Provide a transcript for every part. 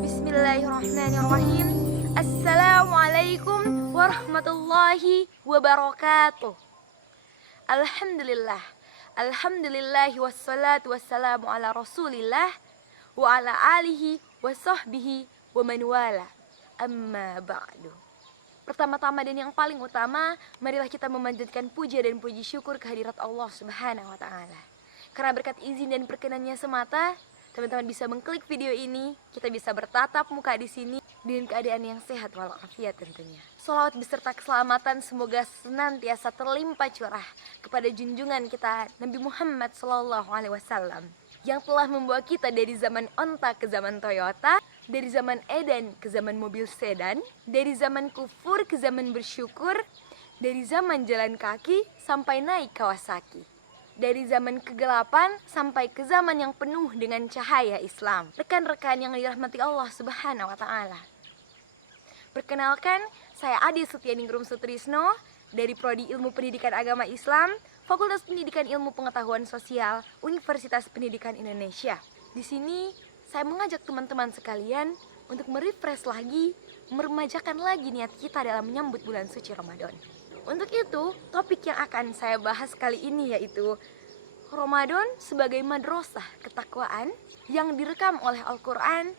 Bismillahirrahmanirrahim. Assalamualaikum warahmatullahi wabarakatuh. Alhamdulillah. Alhamdulillahi wassalatu wassalamu ala rasulillah wa ala alihi wa sahbihi wa man wala. Amma ba'du. Pertama-tama dan yang paling utama, marilah kita memanjatkan puja dan puji syukur kehadirat Allah Subhanahu wa taala. Karena berkat izin dan perkenannya semata, teman-teman bisa mengklik video ini, kita bisa bertatap muka di sini dengan keadaan yang sehat walafiat tentunya. Sholawat beserta keselamatan semoga senantiasa terlimpah curah kepada junjungan kita Nabi Muhammad SAW yang telah membawa kita dari zaman onta ke zaman Toyota, dari zaman edan ke zaman mobil sedan, dari zaman kufur ke zaman bersyukur, dari zaman jalan kaki sampai naik Kawasaki. Dari zaman kegelapan sampai ke zaman yang penuh dengan cahaya Islam. Rekan-rekan yang dirahmati Allah Subhanahu wa taala. Perkenalkan, saya Ade Setianingrum Sutrisno dari Prodi Ilmu Pendidikan Agama Islam, Fakultas Pendidikan Ilmu Pengetahuan Sosial, Universitas Pendidikan Indonesia. Di sini saya mengajak teman-teman sekalian untuk merefresh lagi, meremajakan lagi niat kita dalam menyambut bulan suci Ramadan. Untuk itu, topik yang akan saya bahas kali ini yaitu Ramadan sebagai madrasah ketakwaan yang direkam oleh Al-Quran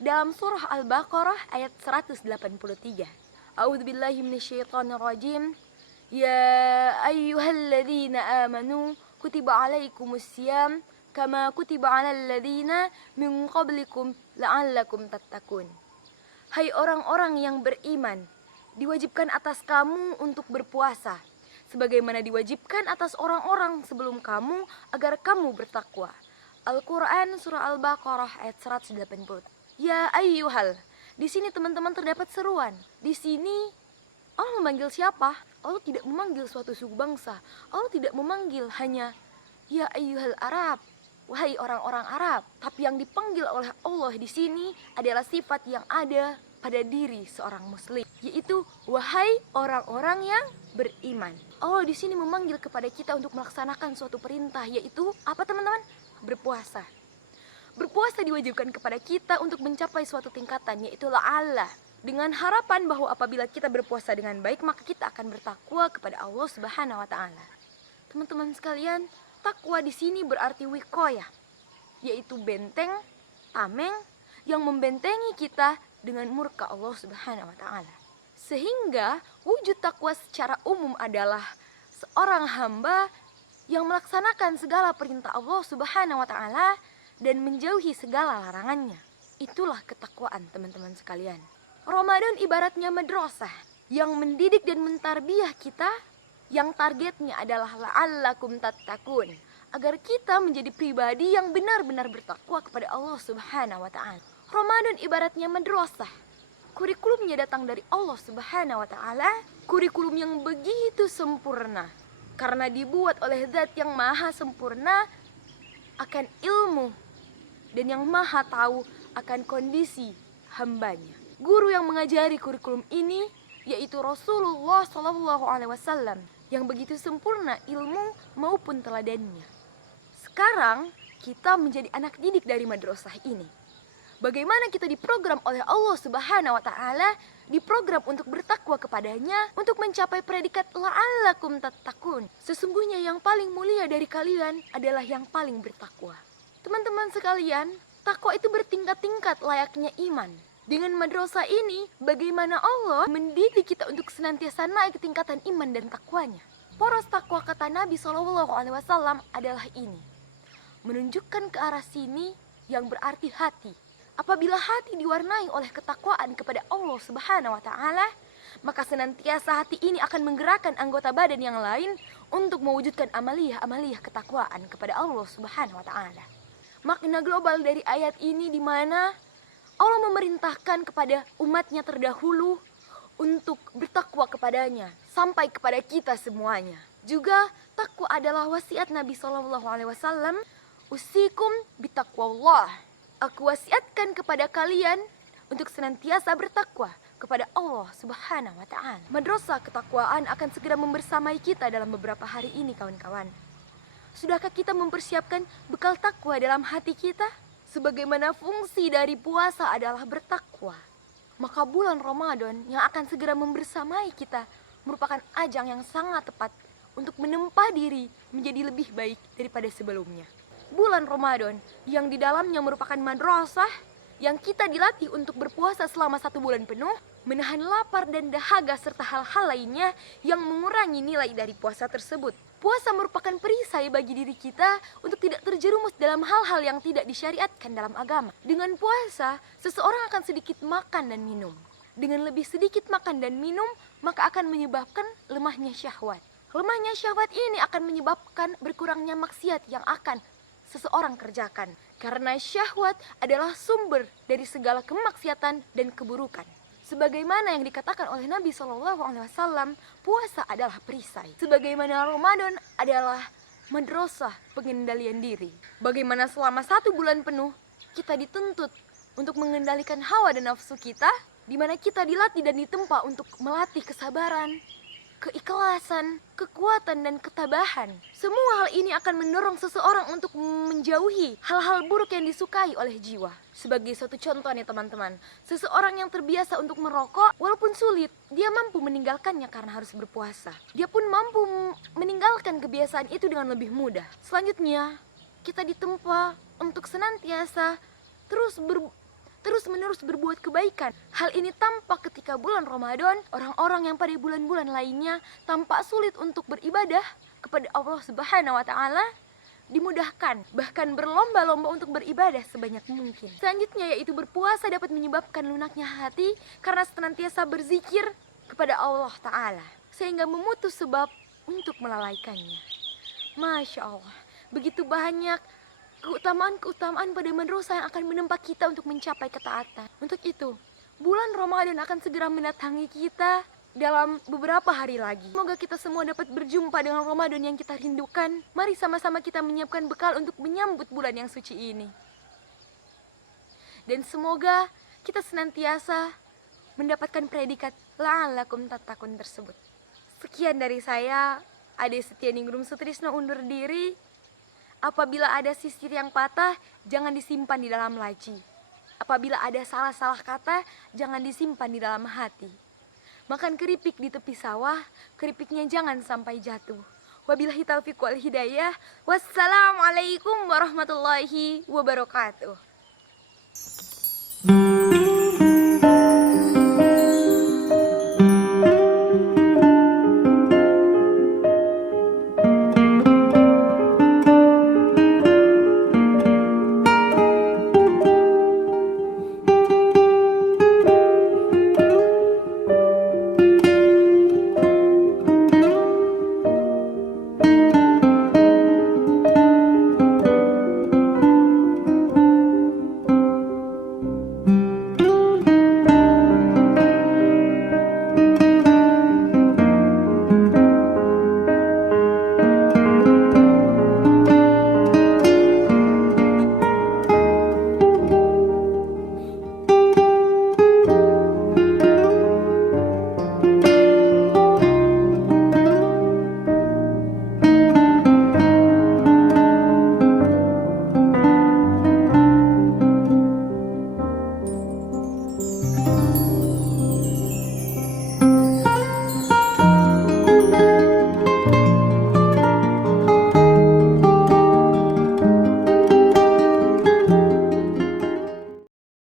dalam surah Al-Baqarah ayat 183. A'udzubillahi minasyaitonirrajim. Ya ayyuhalladzina amanu kutiba alaikumussyam kama kutiba alal ladzina min qablikum la'allakum tattaqun. Hai orang-orang yang beriman, diwajibkan atas kamu untuk berpuasa sebagaimana diwajibkan atas orang-orang sebelum kamu agar kamu bertakwa. Al-Quran surah Al-Baqarah ayat 180. Ya ayyuhal. Di sini teman-teman terdapat seruan. Di sini Allah memanggil siapa? Allah tidak memanggil suatu suku bangsa. Allah tidak memanggil hanya ya ayyuhal Arab, wahai orang-orang Arab. Tapi yang dipanggil oleh Allah di sini adalah sifat yang ada pada diri seorang muslim, yaitu wahai orang-orang yang beriman. Allah di sini memanggil kepada kita untuk melaksanakan suatu perintah, yaitu apa teman-teman? Berpuasa. Berpuasa diwajibkan kepada kita untuk mencapai suatu tingkatan, yaitu la'alla, dengan harapan bahwa apabila kita berpuasa dengan baik, maka kita akan bertakwa kepada Allah Subhanahu wa taala. Teman-teman sekalian, takwa di sini berarti wiqayah, yaitu benteng, tameng yang membentengi kita dengan murka Allah Subhanahu wa taala. Sehingga wujud takwa secara umum adalah seorang hamba yang melaksanakan segala perintah Allah Subhanahu wa taala dan menjauhi segala larangannya. Itulah ketakwaan teman-teman sekalian. Ramadan ibaratnya madrasah yang mendidik dan mentarbiyah kita, yang targetnya adalah la'allakum tattaqun, agar kita menjadi pribadi yang benar-benar bertakwa kepada Allah Subhanahu wa taala. Ramadan ibaratnya madrasah. Kurikulumnya datang dari Allah Subhanahu wa taala, kurikulum yang begitu sempurna karena dibuat oleh Zat yang maha sempurna akan ilmu dan yang maha tahu akan kondisi hambanya. Guru yang mengajari kurikulum ini yaitu Rasulullah SAW yang begitu sempurna ilmu maupun teladannya. Sekarang kita menjadi anak didik dari madrasah ini. Bagaimana kita diprogram oleh Allah Subhanahu wa taala, diprogram untuk bertakwa kepadanya, untuk mencapai predikat la'allakum tattaqun. Sesungguhnya yang paling mulia dari kalian adalah yang paling bertakwa. Teman-teman sekalian, Takwa itu bertingkat-tingkat layaknya iman. Dengan madrasah ini, bagaimana Allah mendidik kita untuk senantiasa naik ke tingkatan iman dan takwanya. Poros takwa kata Nabi SAW adalah ini. Menunjukkan ke arah sini yang berarti hati. Apabila hati diwarnai oleh ketakwaan kepada Allah Subhanahu wa Ta'ala, maka senantiasa hati ini akan menggerakkan anggota badan yang lain untuk mewujudkan amaliyah ketakwaan kepada Allah Subhanahu wa Ta'ala. Makna global dari ayat ini di mana Allah memerintahkan kepada umatnya terdahulu untuk bertakwa kepadanya sampai kepada kita semuanya. Juga takwa adalah wasiat Nabi SAW. Usikum bitaqwallah. Aku wasiatkan kepada kalian untuk senantiasa bertakwa kepada Allah Subhanahu wa Ta'ala. Madrasah ketakwaan akan segera membersamai kita dalam beberapa hari ini, kawan-kawan. Sudahkah kita mempersiapkan bekal takwa dalam hati kita? Sebagaimana fungsi dari puasa adalah bertakwa, maka bulan Ramadan yang akan segera membersamai kita merupakan ajang yang sangat tepat untuk menempa diri menjadi lebih baik daripada sebelumnya. Bulan Ramadan yang di dalamnya merupakan madrasah yang kita dilatih untuk berpuasa selama 1 bulan penuh, menahan lapar dan dahaga serta hal-hal lainnya yang mengurangi nilai dari puasa tersebut. Puasa merupakan perisai bagi diri kita untuk tidak terjerumus dalam hal-hal yang tidak disyariatkan dalam agama. Dengan puasa, seseorang akan sedikit makan dan minum. Dengan lebih sedikit makan dan minum, maka akan menyebabkan lemahnya syahwat. Lemahnya syahwat ini akan menyebabkan berkurangnya maksiat yang akan seseorang kerjakan. Karena syahwat adalah sumber dari segala kemaksiatan dan keburukan. Sebagaimana yang dikatakan oleh Nabi SAW, puasa adalah perisai. Sebagaimana Ramadan adalah madrasah pengendalian diri. Bagaimana selama 1 bulan penuh kita dituntut untuk mengendalikan hawa dan nafsu kita, di mana kita dilatih dan ditempa untuk melatih kesabaran, keikhlasan, kekuatan, dan ketabahan. Semua hal ini akan mendorong seseorang untuk menjauhi hal-hal buruk yang disukai oleh jiwa. Sebagai suatu contoh nih teman-teman, seseorang yang terbiasa untuk merokok, walaupun sulit, dia mampu meninggalkannya karena harus berpuasa. Dia pun mampu meninggalkan kebiasaan itu dengan lebih mudah. Selanjutnya, kita ditempa untuk senantiasa terus-menerus berbuat kebaikan. Hal ini tampak ketika bulan Ramadan, orang-orang yang pada bulan-bulan lainnya tampak sulit untuk beribadah kepada Allah Subhanahu wa Ta'ala dimudahkan, bahkan berlomba-lomba untuk beribadah sebanyak mungkin. Selanjutnya yaitu berpuasa dapat menyebabkan lunaknya hati karena senantiasa berzikir kepada Allah Ta'ala, sehingga memutus sebab untuk melalaikannya. Masya Allah, begitu banyak keutamaan-keutamaan pada madrasah yang akan menempa kita untuk mencapai ketaatan. Untuk itu, bulan Ramadan akan segera mendatangi kita dalam beberapa hari lagi. Semoga kita semua dapat berjumpa dengan Ramadan yang kita rindukan. Mari sama-sama kita menyiapkan bekal untuk menyambut bulan yang suci ini. Dan semoga kita senantiasa mendapatkan predikat la'allakum tattaqun tersebut. Sekian dari saya, Ade Setianingrum Sutrisno undur diri. Apabila ada sisir yang patah, jangan disimpan di dalam laci. Apabila ada salah-salah kata, jangan disimpan di dalam hati. Makan keripik di tepi sawah, keripiknya jangan sampai jatuh. Wabillahi taufiq wal hidayah. Wassalamualaikum warahmatullahi wabarakatuh.